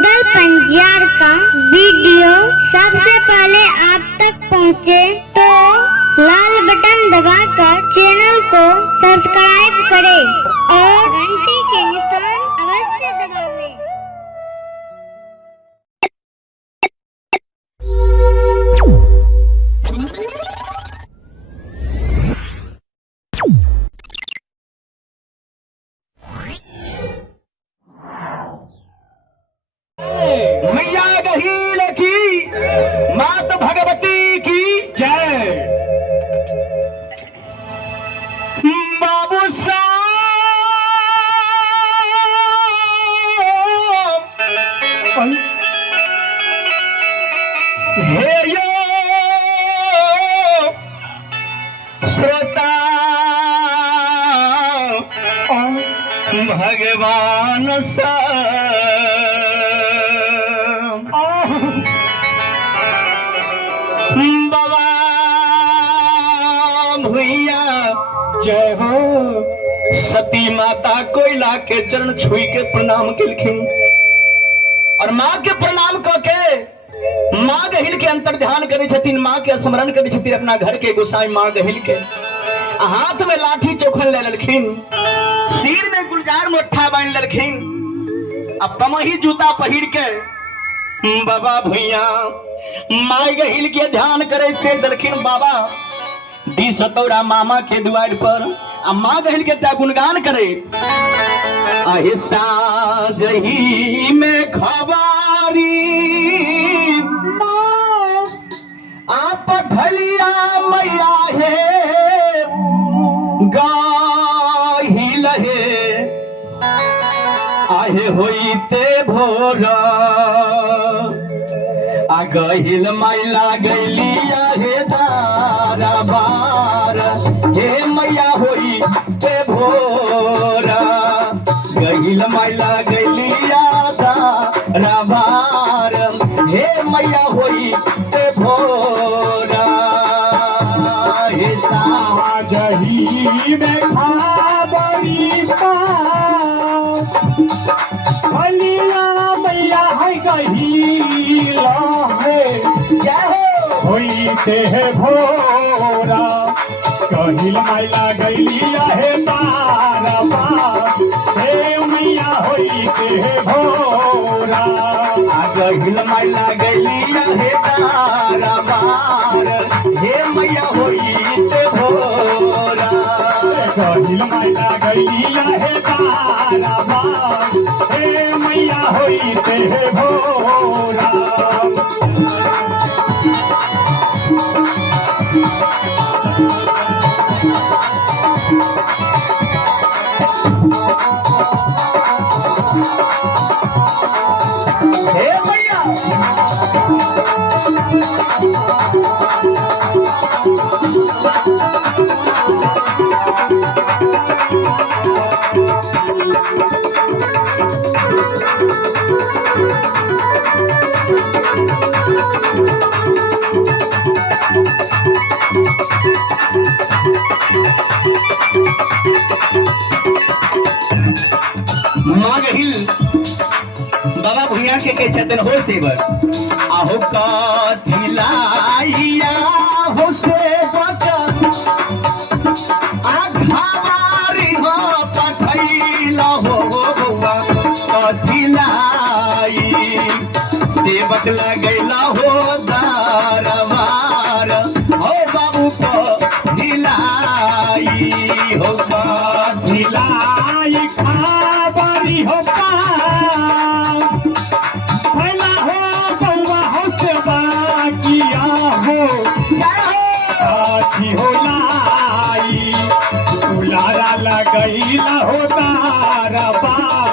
रुदल पंजियार का वीडियो सबसे पहले आप तक पहुंचे तो लाल बटन दबाकर चैनल को सब्सक्राइब करें और घंटी के निशान अवश्य दबावें। मैया गहील की मात भगवती की जय। बाबू साहब हे यो श्रोता भगवान सा बाबा भैया जय हो। सती माता कोयला के चरण छुई के प्रणाम किलखिन और माँ के प्रणाम करके माँ गहिल के अंतर ध्यान करे छथिन, माँ के स्मरण करे छथिन। अपना घर के गोसाई माँ गहिल के हाथ में लाठी चोखन ले ललखिन, सिर में गुलजार मोठा बांध ललखिन, अब पमही जूता पहिर के बाबा भैया माई गहिल के ध्यान करे चल दलखिन। बाबा दी सतौरा मामा के द्वार पर आ माँ गहिल के त्या गुणगान करे। आहे साजही में खबारी आप ढलिया मैया है गाहिल है आहे होइते भोरा आ गहिल मैला गैलिया हे दारा बार हे मैया होई ते भोरा गहिल मैला गैलिया दारा बार हे मैया होई ते भोरा। हे साजही में खाबरी भलिया मैया है गहीला है होइते है भोरा गहिल मैला गैलिया है तारा बार हे मैया होइते है भोरा गहिल मैला गैलिया है तारा बार हे मैया होइते भोरा गहिल मैला गैलिया है तारा बार हे मैया होइते है भोरा। हे मैया माँ गहिल बाबा भैया के चतन हो सेवक आहो का दिलाइया हो सेवक आधारी हो पठैला हो बउआ का दिलाई सेवक लगैला हो दारवार हो बाबू को दिलाई हो का दिलाई खाबरी हो पहला हो बउआ हो सेवा किया हो साथी हो लाई दुलारा लगैला हो तारा बार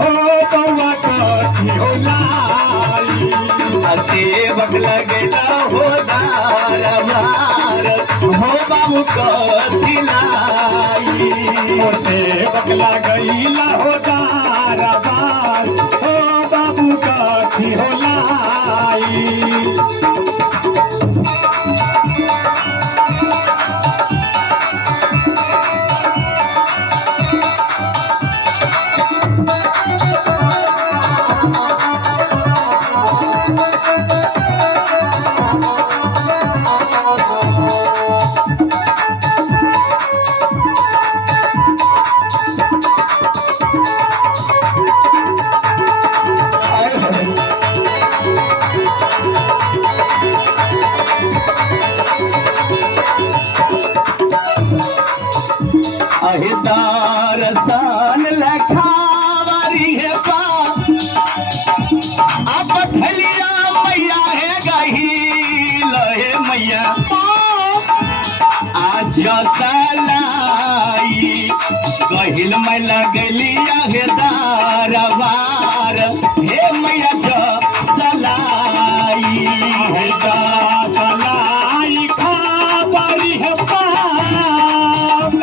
हो बउआ कथी हो लाई सेवक लगैला हो तारा बार हो बाबू कथी लाई सेवक लगैला हो तारा बार हो बाबू कथी हो लाई। खावरी है पा आप थलिया मैया है गहिल हे मैया आज सलाई गहिल में लगलिया हे दारवार हे मैया सलाई हे सलाई खावरी है पा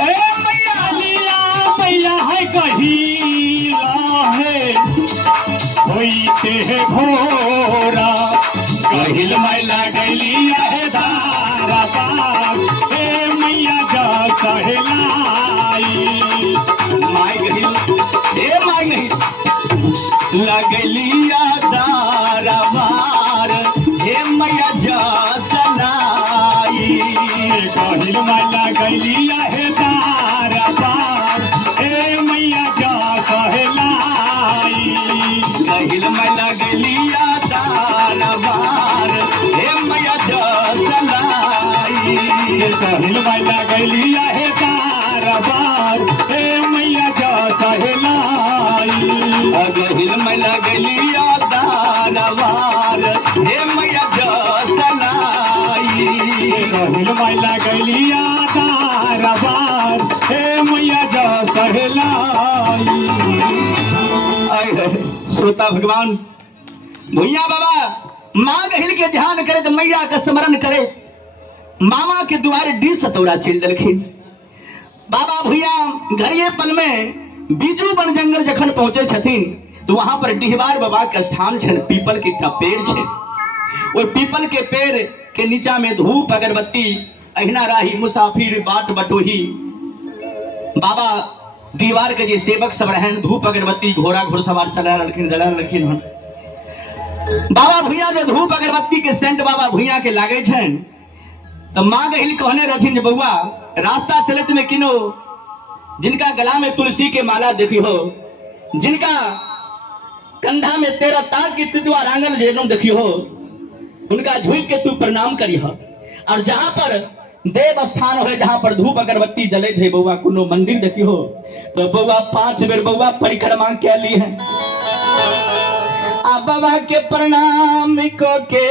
ए मैया लिया मैया है गहिला है होइते है घोरा गहिल में लगलिया है दारवार हे मैया सहलाई माय गहिल हे माय नहीं लगलिया दारवार हे मैया सलाई गहिल में लगलिया है दारवार हे मैया सहलाई गहिल में लगलिया दारवार हे मैया सलाई गहिल में लगलिया है दारवार हे मैया सहलाई गहिल में लगलिया दारवार हे मैया सलाई गहिल में लगलिया दारवार हे मैया सहलाई। श्रोता भगवान भैया बाबा माँ गहिल के ध्यान करे तो मैया का स्मरण करे मामा के द्वारे डी सतौरा चल दलखिन बाबा भैया घरिये पल में बीजू बन जंगल जखन पहुंचे छथिन तो वहां पर डिहबार बाबा के स्थान छन पीपल के पेड़ छे वो पीपल के पेड़ के नीचा में धूप अगरबत्ती अहिना राही मुसाफिर बाट बटोही बाबा दीवार के जे सेवक सब रहन धूप अगरबत्ती घोड़ा घुड़सवार चला रखिन हन बाबा भुइया जो धूप अगरबत्ती के सेंट बाबा भुइया के लागे छन तो माँ गहिल कहने रहथिन जे बउआ रास्ता चलत में किनो जिनका गला में तुलसी के माला देखी हो जिनका कंधा में तेरा ताक की तितुआ रांगल जेलों देखी हो उनका झुक के तू प्रणाम करी हो और जहां पर देव स्थान हो जहां पर धूप अगरबत्ती जले थे बउआ कोनो मंदिर देखी हो तो बउआ 5 बेर बउआ परिक्रमा क्या ली है आ बाबा के प्रणाम को के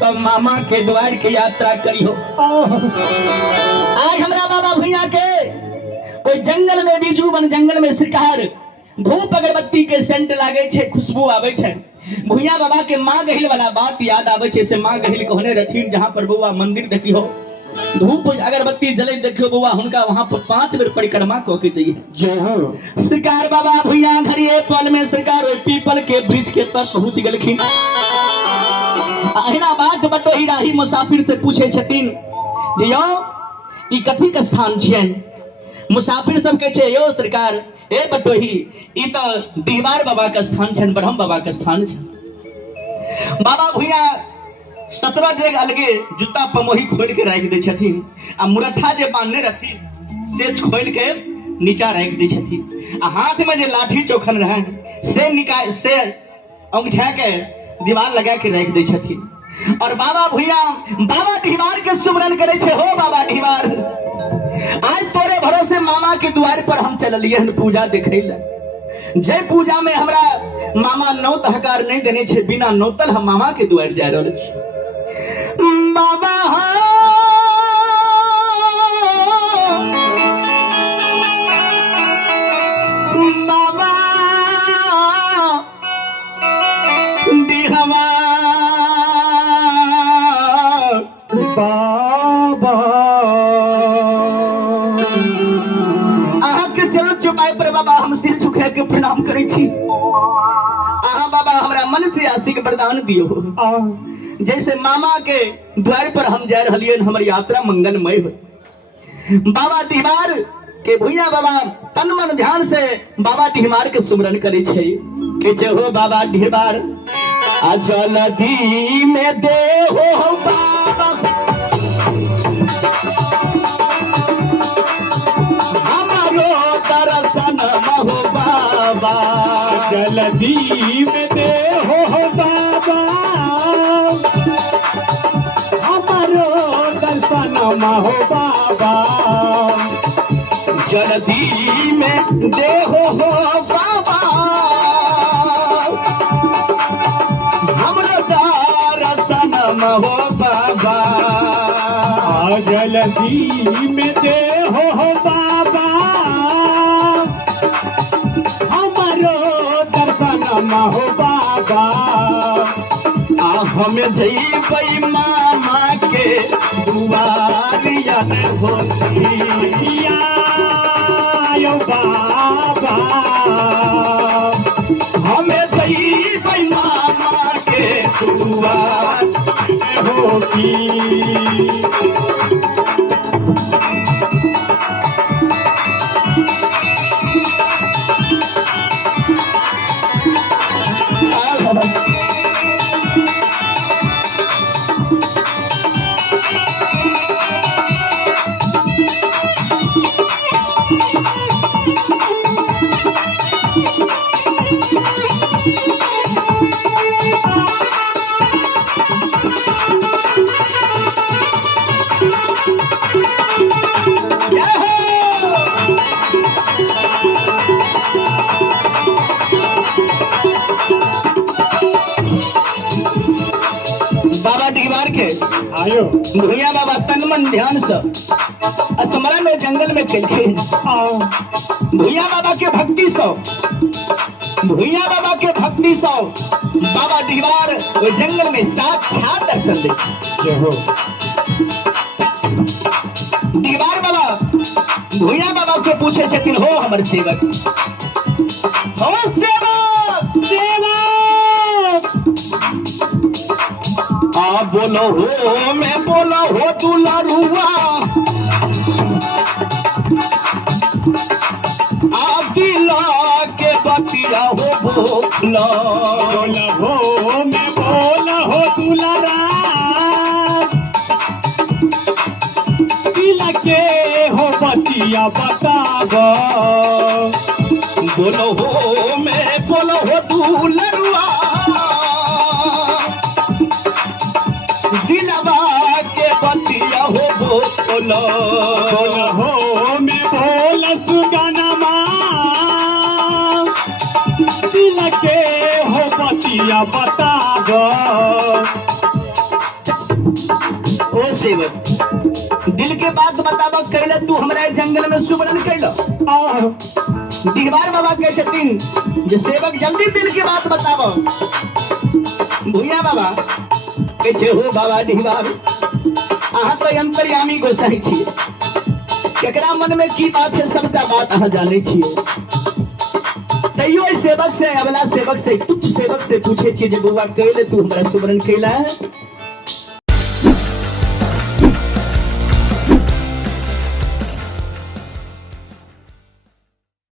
तो मामा के द्वार की यात्रा करी हो आज हमरा बाबा भैया के कोई जंगल में बीजू बन जंगल में सरकार धूप अगरबत्ती के सेंट लागे छे खुशबू आवे छे भैया बाबा के माँ गहिल वाला बात याद आवे छे से माँ गहिल कहने रहथिन जहां पर बउआ मंदिर देखी हो धूप अगरबत्ती जले देखियो बउआ हुनका वहां पर 5 बेर परिक्रमा को के चाहिए जय हो सरकार बाबा भैया घरिये पल में सरकार ओई पीपल के वृक्ष के तर पहुंच गेलखिन अहिना बाट बटोही राही मुसाफिर से पूछे छथिन जे यो ई कथी के स्थान छियै मुसाफिर सब के छे यो सरकार ए बटोही ई तो दीवार बाबा के स्थान छन ब्रह्म बाबा के स्थान छन बाबा भैया 17 डेग अलगे जूता पमोही खोल के रख दे छथिन आ मुरठा जे बांधने रहथिन से खोल के नीचा रख दे छथिन आ हाथ में जे लाठी चोखन रहे से निकाल से अंगूठा के दीवार लगा के रख दे छथिन और बाबा भैया बाबा दीवार के सुमरन करे छे हो बाबा दीवार आज तोरे भरोसे मामा के द्वार पर हम चललिए हन पूजा देखे ले जय पूजा में हमरा मामा नौत हकार नहीं देने छे बिना नौतल हम मामा के द्वार जा रहल छी बाबा बाबा दिहवा बाबा अहाँके चल चुपाई पर बाबा हम सिर झुका के प्रणाम करे छी अहाँ बाबा हमरा मन से आशीष वरदान दियो जैसे मामा के द्वार पर हम जा रहिए हमर यात्रा मंगलमय हो बाबा दीवार के भुइया बाबा तन मन ध्यान से बाबा दीवार के सुमरन करे छे के जे हो बाबा दीवार अचल दी में दे हो बाबा हमारो दर्शन हो बाबा जल्दी में दे हो बाबा हमारो दर्शन हो बाबा जल्दी में देहो हो बाबा हमरो दर्शन हो बाबा जल्दी में दे हो बाबा हमारो दर्शन हो बाबा हमें जईबै मामा के दुआरिया होलिया यो बाबा हमें जईबै मामा के दुआर होगी बाबा दीवार के आयो भैया बाबा तन मन ध्यान से स्मरण में जंगल में चलते आओ भैया बाबा के भक्ति सौ भैया बाबा के भक्ति सौ बाबा दीवार वो जंगल में साक्षात दर्शन दे जय हो दीवार बाबा भैया बाबा से पूछे छथिन हो हमर सेवक हो सेवक सेवक आ बोलो हो मैं बोलो हो दुलारुआ आ दिला के बतिया हो बोला बोला हो मैं बोला हो दुलारा दिल के हो बतिया बताबो बोलो हो मैं बोलो हो दुलरुआ दिलवा के बतिया हो बोलो बोला हो मैं बोला सुगनमा दिल के हो बतिया बताबो ओ सेवक दिल के बात बताबा कैला तू हमरा जंगल में सुमरन कैला आओ दीवार बाबा कह छथिन जे सेवक जल्दी दिल की बात बताबो भैया बाबा कहे हो बाबा दीवार अहाँ तो अंतर्यामी गोसाई छियै केकरा मन में की बात है सबटा बात अहाँ जाने छियै तैयो सेवक से अबला सेवक से तुच्छ सेवक से पूछे छियै जे बउआ कैले तू हमरा सुमरन कैला